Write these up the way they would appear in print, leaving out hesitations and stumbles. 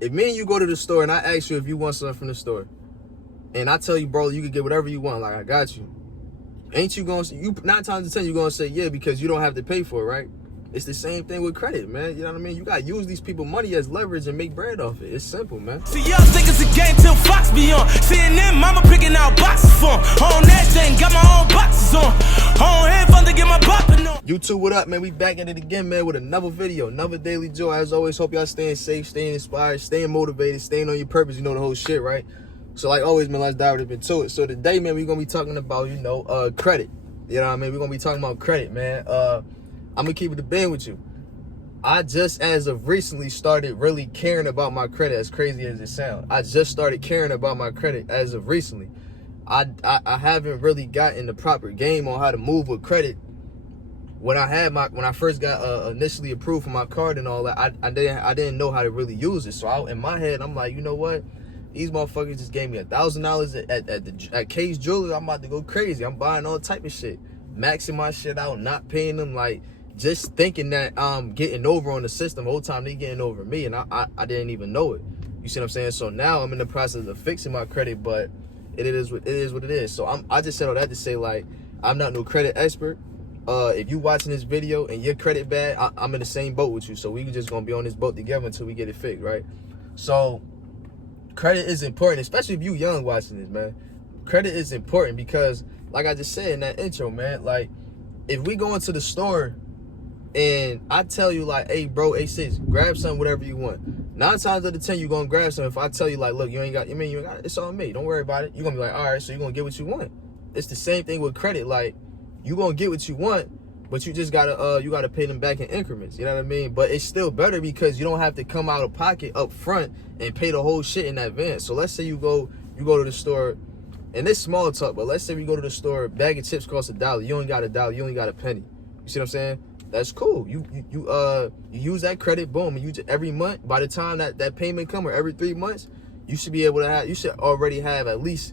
If me and you go to the store and I ask you if you want something from the store, and I tell you, bro, you can get whatever you want, like, I got you. Ain't you gonna, 9 times out of 10, you're gonna say yeah because you don't have to pay for it, right? It's the same thing with credit, man. You know what I mean? You gotta use these people money as leverage and make bread off it. It's simple, man. See, y'all think it's a game till Fox be on. Seeing them, mama picking out boxes for 'em. On that thing, got my own boxes on. On headphones to get my bopping on. YouTube, what up, man? We back at it again, man, with another video, another daily joy. As always, hope y'all staying safe, staying inspired, staying motivated, staying on your purpose. You know the whole shit, right? So like always, man, let's dive right into it. So today, man, we're gonna be talking about, credit. You know what I mean? We're gonna be talking about credit, man. I'm gonna keep it a band with you. I just, as of recently, started really caring about my credit, as crazy as it sounds. I just started caring about my credit as of recently. I haven't really gotten the proper game on how to move with credit. When I first got initially approved for my card and all that, I didn't know how to really use it. So in my head, I'm like, you know what? These motherfuckers just gave me $1,000 at K's Jewelry. I'm about to go crazy. I'm buying all type of shit, maxing my shit out, not paying them, like just thinking that I'm getting over on the system. The whole time they getting over me, and I didn't even know it. You see what I'm saying? So now I'm in the process of fixing my credit, but it is what it is. So I just said all that to say, like, I'm not no credit expert. If you watching this video and your credit bad, I'm in the same boat with you. So we just gonna be on this boat together until we get it fixed, right? So credit is important, especially if you young watching this, man. Credit is important because, like I just said in that intro, man, like if we go into the store and I tell you, like, hey, bro, hey, sis, grab something, whatever you want. 9 times out of 10, you're going to grab something. If I tell you, like, look, you ain't got it, it's on me. Don't worry about it. You're going to be like, all right, so you're going to get what you want. It's the same thing with credit. Like, you're going to get what you want, but you just got to pay them back in increments. You know what I mean? But it's still better because you don't have to come out of pocket up front and pay the whole shit in advance. So let's say you go to the store, and this small talk, but let's say we go to the store, a bag of chips costs $1. You ain't got $1. You only got a penny. You see what I'm saying? That's cool. You use that credit, boom, and use it every month. By the time that payment come, or every 3 months, you should already have at least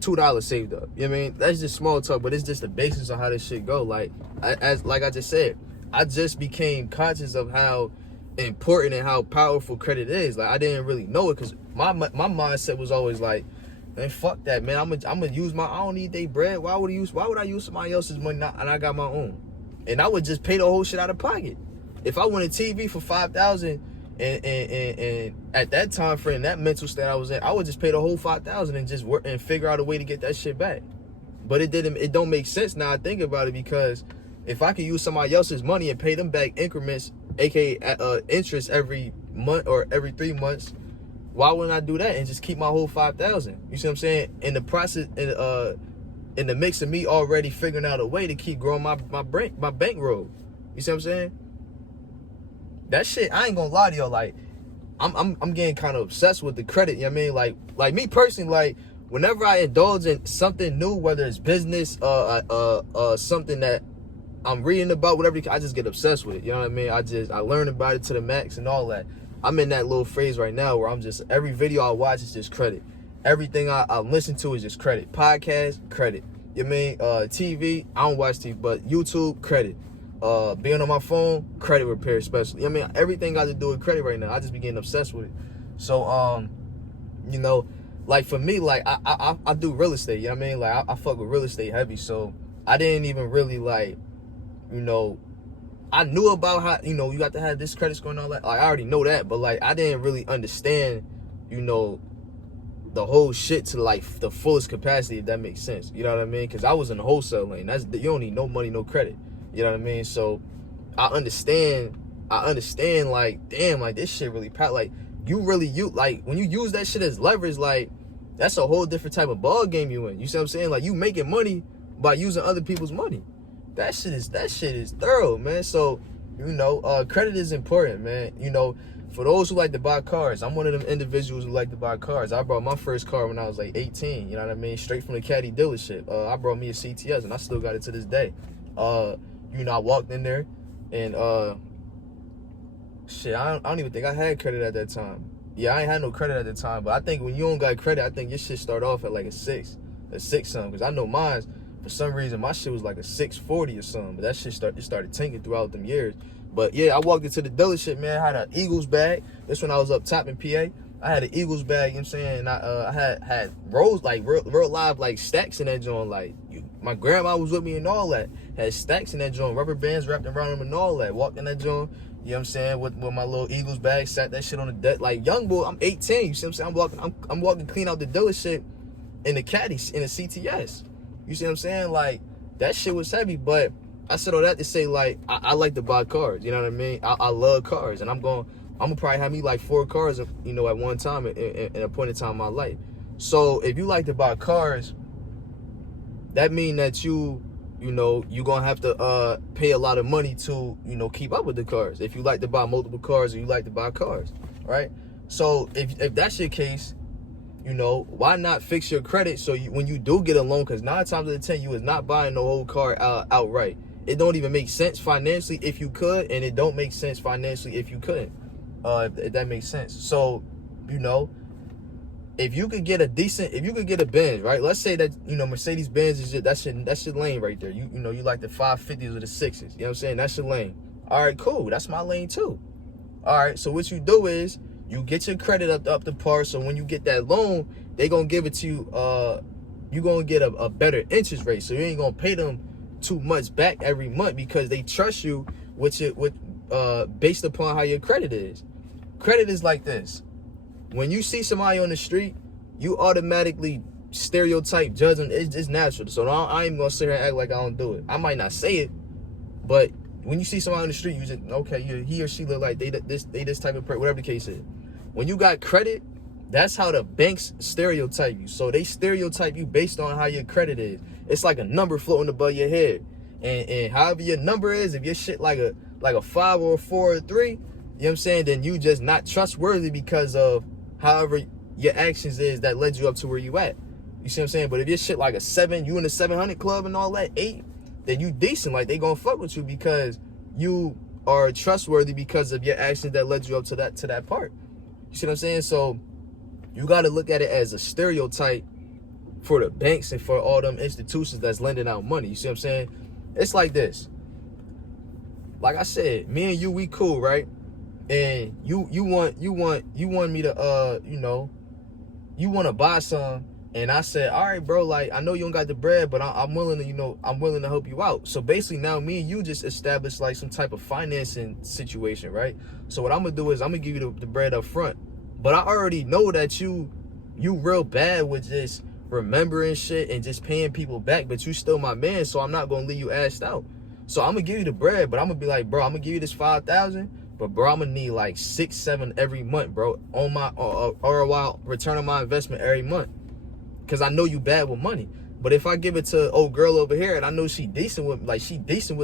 $2 saved up. You know what I mean? That's just small talk, but it's just the basis of how this shit go. Like I just said, I just became conscious of how important and how powerful credit is. Like, I didn't really know it because my mindset was always like, man, fuck that, man. I'm gonna use I don't need their bread. Why would I use somebody else's money and I got my own? And I would just pay the whole shit out of pocket. If I want a TV for $5,000, and at that time frame, that mental state I was in, I would just pay the whole $5,000 and just work and figure out a way to get that shit back. But it don't make sense now I think about it, because if I could use somebody else's money and pay them back increments, aka interest every month or every 3 months, why wouldn't I do that and just keep my whole $5,000? You see what I'm saying? In the process, in the mix of me already figuring out a way to keep growing my bankroll. You see what I'm saying? That shit, I ain't gonna lie to y'all, like, I'm getting kind of obsessed with the credit, you know what I mean? Like me personally, like, whenever I indulge in something new, whether it's business, something that I'm reading about, whatever, I just get obsessed with it, you know what I mean? I learn about it to the max and all that. I'm in that little phase right now where every video I watch is just credit. Everything I listen to is just credit. Podcast, credit. You know what I mean? TV, I don't watch TV, but YouTube, credit. Being on my phone, credit repair especially. I mean, everything got to do with credit right now. I just be getting obsessed with it. So, like for me, like I do real estate. You know what I mean? Like I fuck with real estate heavy. So I didn't even really like, I knew about how, you got to have this credit score and all that. Like, I already know that, but like I didn't really understand, the whole shit to like the fullest capacity, if that makes sense. You know what I mean? Because I was in the wholesale lane. You don't need no money, no credit. You know what I mean? So I understand like, damn, like this shit really like like when you use that shit as leverage, like that's a whole different type of ball game you in. You see what I'm saying? Like, you making money by using other people's money. That shit is thorough, man. So, credit is important, man. For those who like to buy cars, I'm one of them individuals who like to buy cars. I brought my first car when I was like 18, you know what I mean? Straight from the Caddy dealership. I brought me a CTS, and I still got it to this day. I walked in there, and shit, I don't even think I had credit at that time. Yeah, I ain't had no credit at the time, but I think when you don't got credit, I think your shit start off at like a 6 something. Because I know mine, for some reason, my shit was like a 640 or something, but that shit started tanking throughout them years. But yeah, I walked into the dealership, man. I had an Eagles bag. This when I was up top in PA. I had an Eagles bag, you know what I'm saying? And I had rows, like real live, like stacks in that joint. Like my grandma was with me and all that. Had stacks in that joint, rubber bands wrapped around them and all that. Walked in that joint, you know what I'm saying, with my little Eagles bag, sat that shit on the deck. Like young boy, I'm 18, you see what I'm saying? I'm walking clean out the dealership in the caddy, in the CTS. You see what I'm saying? Like, that shit was heavy, but I said all that to say, like, I like to buy cars, you know what I mean? I love cars, and I'm gonna probably have me like 4 cars, you know, at one time in a point in time in my life. So if you like to buy cars, that mean that you know, you're gonna have to pay a lot of money to, you know, keep up with the cars. If you like to buy multiple cars or you like to buy cars, right? So if that's your case, you know, why not fix your credit so when you do get a loan, because 9 times out of 10 you is not buying no whole car outright. It don't even make sense financially if you could, and it don't make sense financially if you couldn't. If that makes sense. So, you know, if you could get a Benz, right? Let's say that, you know, Mercedes Benz is that's your lane right there. You know, you like the 550s or the 6s. You know what I'm saying? That's your lane. All right, cool. That's my lane too. All right, so what you do is you get your credit up to par. So when you get that loan, they gonna give it to you. You're gonna get a better interest rate. So you ain't gonna pay them too much back every month because they trust you based upon how your credit is. Credit is like this. When you see somebody on the street, you automatically stereotype, judge them. It's natural. So I ain't gonna sit here and act like I don't do it. I might not say it, but when you see somebody on the street, you just, okay, he or she look like they this type of person, whatever the case is. When you got credit, that's how the banks stereotype you. So they stereotype you based on how your credit is. It's like a number floating above your head. And however your number is, if your shit like a 5 or a 4 or a 3, you know what I'm saying, then you just not trustworthy because of however your actions is that led you up to where you at. You see what I'm saying? But if your shit like a 7, you in the 700 club and all that, 8, then you decent. Like, they gonna fuck with you because you are trustworthy because of your actions that led you up to that part. You see what I'm saying? So you got to look at it as a stereotype for the banks and for all them institutions that's lending out money. You see what I'm saying? It's like this. Like I said, me and you, we cool, right? And you want me to you know, you want to buy some, and I said, all right, bro, like, I know you don't got the bread, but I'm willing to, you know, I'm willing to help you out. So basically now me and you just established like some type of financing situation, right? So what I'm gonna do is I'm gonna give you the bread up front, but I already know that you real bad with just remembering shit and just paying people back, but you still my man, so I'm not gonna leave you assed out. So I'm gonna give you the bread, but I'm gonna be like, bro, I'm gonna give you this 5,000, but bro, I'm gonna need like 6, 7 every month, bro, on my ROI, return on my investment every month. Cause I know you bad with money. But if I give it to old girl over here and I know she decent with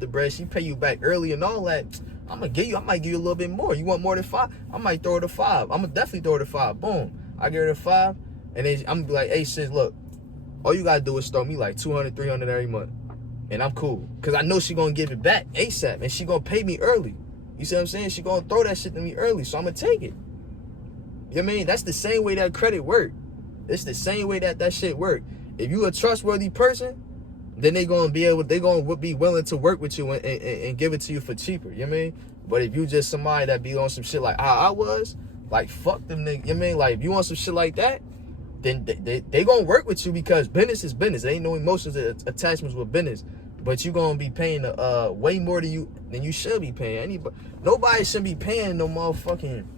the bread, she pay you back early and all that, I might give you a little bit more. You want more than 5? I might throw her a 5. I'm gonna definitely throw her a 5. Boom. I give her a 5, and then I'm gonna be like, hey sis, look, all you gotta do is throw me like 200, 300 every month, and I'm cool. Cause I know she gonna give it back ASAP, and she gonna pay me early. You see what I'm saying? She gonna throw that shit to me early, so I'm gonna take it. You know what I mean? That's the same way that credit work. It's the same way that shit work. If you a trustworthy person, then they gonna be willing to work with you and give it to you for cheaper. You know what I mean? But if you just somebody that be on some shit like how I was, like, fuck them niggas. You know what I mean? Like, if you want some shit like that, then they gonna work with you because business is business. There ain't no emotions or attachments with business. But you gonna be paying way more than you should be paying. Nobody should be paying no motherfucking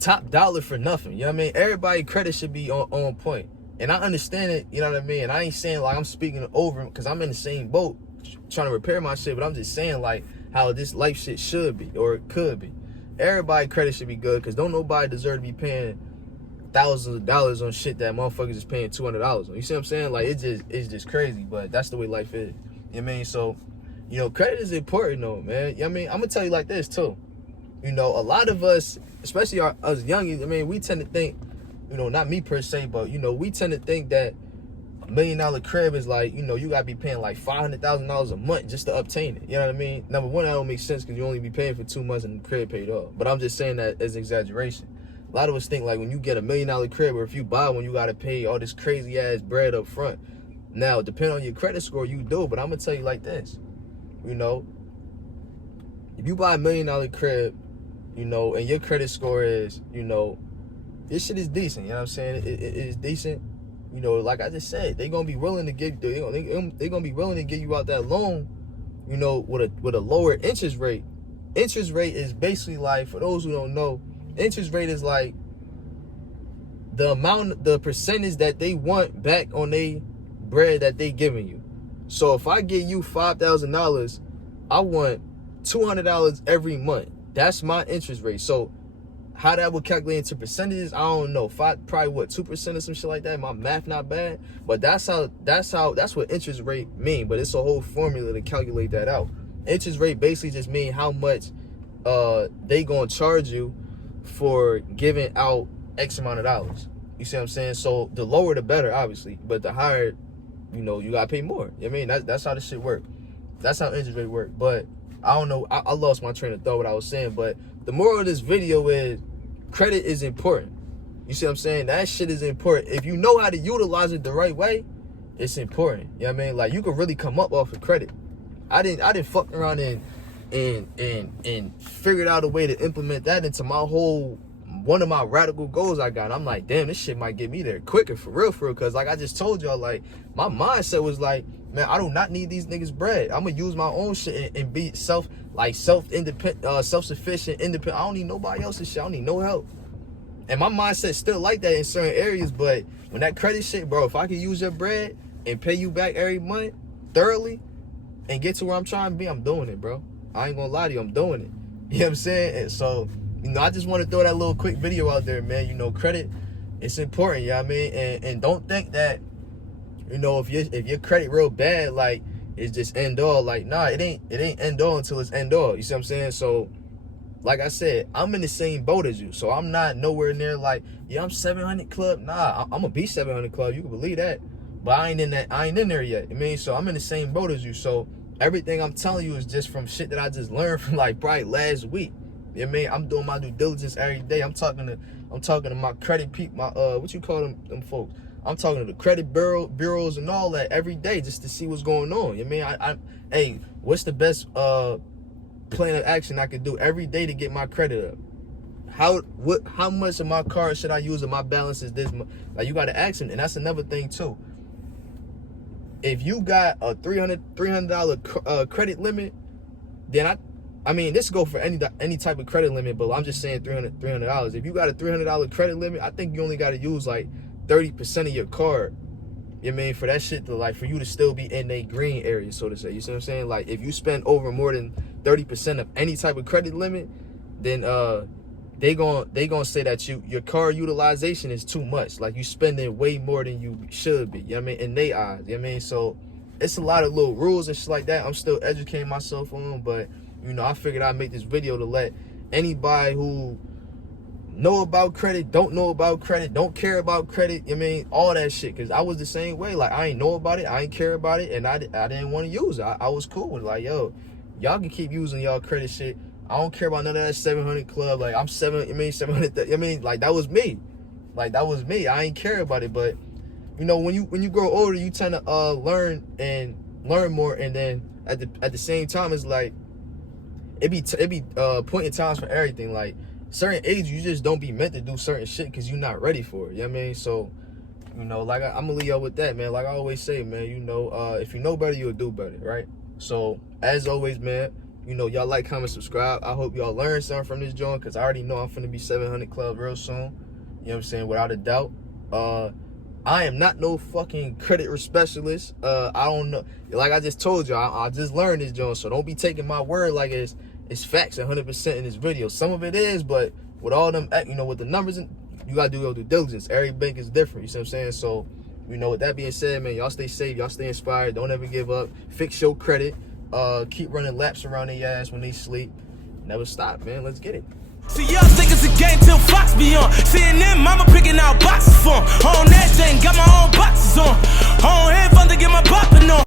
top dollar for nothing. You know what I mean? Everybody credit should be on point. And I understand it, you know what I mean? And I ain't saying like I'm speaking over because I'm in the same boat trying to repair my shit, but I'm just saying like how this life shit should be or it could be. Everybody credit should be good because don't nobody deserve to be paying thousands of dollars on shit that motherfuckers is paying $200 on. You see what I'm saying? Like, it's just crazy, but that's the way life is. You know what I mean? So, you know, credit is important though, man. You know what I mean? I'm gonna tell you like this too. You know, a lot of us, especially us young, I mean, we tend to think, you know, not me per se, but, you know, we tend to think that $1 million crib is like, you know, you got to be paying like $500,000 a month just to obtain it. You know what I mean? Number one, that don't make sense because you only be paying for 2 months and the crib paid off. But I'm just saying that as an exaggeration. A lot of us think like when you get $1 million crib or if you buy one, you got to pay all this crazy ass bread up front. Now, depending on your credit score, you do, but I'm going to tell you like this, you know, if you buy $1 million crib, you know, and your credit score is, you know, this shit is decent. You know what I'm saying? It is decent. You know, like I just said, they gonna be willing to give. They gonna be willing to give you out that loan. You know, with a lower interest rate. Interest rate is basically like, for those who don't know, interest rate is like the percentage that they want back on their bread that they giving you. So if I give you $5,000, I want $200 every month. That's my interest rate. So how that would calculate into percentages, I don't know. Probably what, 2% or some shit like that. My math not bad, but that's what interest rate mean. But it's a whole formula to calculate that out. Interest rate basically just mean how much they gonna charge you for giving out X amount of dollars. You see what I'm saying? So the lower the better, obviously, but the higher, you know, you gotta pay more. You know what I mean? That's how this shit work. That's how interest rate work. But I don't know. I lost my train of thought what I was saying. But the moral of this video is credit is important. You see what I'm saying? That shit is important. If you know how to utilize it the right way, it's important. You know what I mean? Like, you can really come up off of credit. I didn't fuck around and figured out a way to implement that into one of my radical goals I got. And I'm like, damn, this shit might get me there quicker, for real. Because like I just told y'all, like, my mindset was like, man, I do not need these niggas bread. I'm gonna use my own shit and be self-independent, self-sufficient, independent. I don't need nobody else's shit. I don't need no help. And my mindset's still like that in certain areas, but when that credit shit, bro, if I could use your bread and pay you back every month thoroughly and get to where I'm trying to be, I'm doing it, bro. I ain't gonna lie to you, I'm doing it. You know what I'm saying? And so, you know, I just want to throw that little quick video out there, man. You know, credit, it's important, you know what I mean? And don't think that, you know, if your credit real bad, like, it's just end all. Like, nah, it ain't end all until it's end all. You see what I'm saying? So, like I said, I'm in the same boat as you. So I'm not nowhere near like, yeah, I'm 700 club. Nah, I'm gonna be 700 club. You can believe that. But I ain't in there yet. I mean, so I'm in the same boat as you. So everything I'm telling you is just from shit that I just learned from like probably last week. You know what I mean? I'm doing my due diligence every day. I'm talking to my credit people, my what you call them folks. I'm talking to the credit bureaus and all that every day just to see what's going on. You know what I mean? Hey, what's the best plan of action I could do every day to get my credit up? How much of my card should I use if my balance is this much? Like, you gotta ask them. And that's another thing too. If you got a $300 credit limit, then I mean, this go for any type of credit limit, but I'm just saying $300. If you got a $300 credit limit, I think you only got to use like 30% of your card. You know what I mean? For that shit to, like, for you to still be in a green area, so to say. You see what I'm saying? Like, if you spend over more than 30% of any type of credit limit, then they gonna say that your card utilization is too much. Like, you spending way more than you should be. You know what I mean? In their eyes. You know what I mean? So it's a lot of little rules and shit like that I'm still educating myself on, but you know, I figured I'd make this video to let anybody who know about credit, don't know about credit, don't care about credit, I mean, all that shit. Because I was the same way. Like, I ain't know about it, I ain't care about it, and I didn't want to use it. I was cool with it. Like, yo, y'all can keep using y'all credit shit. I don't care about none of that 700 club. Like, I'm 700. I mean, like, that was me. Like, that was me. I ain't care about it. But, you know, when you grow older, you tend to learn more. And then at the same time, it's like, it be point in times for everything. Like, certain age, you just don't be meant to do certain shit because you're not ready for it. You know what I mean? So, you know, like, I'm gonna leave y'all with that, man. Like I always say, man, you know, if you know better, you'll do better, right? So, as always, man, you know, y'all like, comment, subscribe. I hope y'all learned something from this joint, because I already know I'm finna be 700 club real soon. You know what I'm saying? Without a doubt. I am not no fucking credit risk specialist. I don't know. Like I just told you, I just learned this joint, so don't be taking my word like it's facts 100% in this video. Some of it is, but with all them, you know, with the numbers, you gotta do your due diligence. Every bank is different. You see what I'm saying? So, you know, with that being said, man, y'all stay safe, y'all stay inspired, don't ever give up, fix your credit, keep running laps around their ass when they sleep, never stop, man. Let's get it. See, y'all think it's a game till Fox be on. CNN, mama picking out boxes for 'em. On that thing, got my own boxes on. On head fun to get my poppin' on.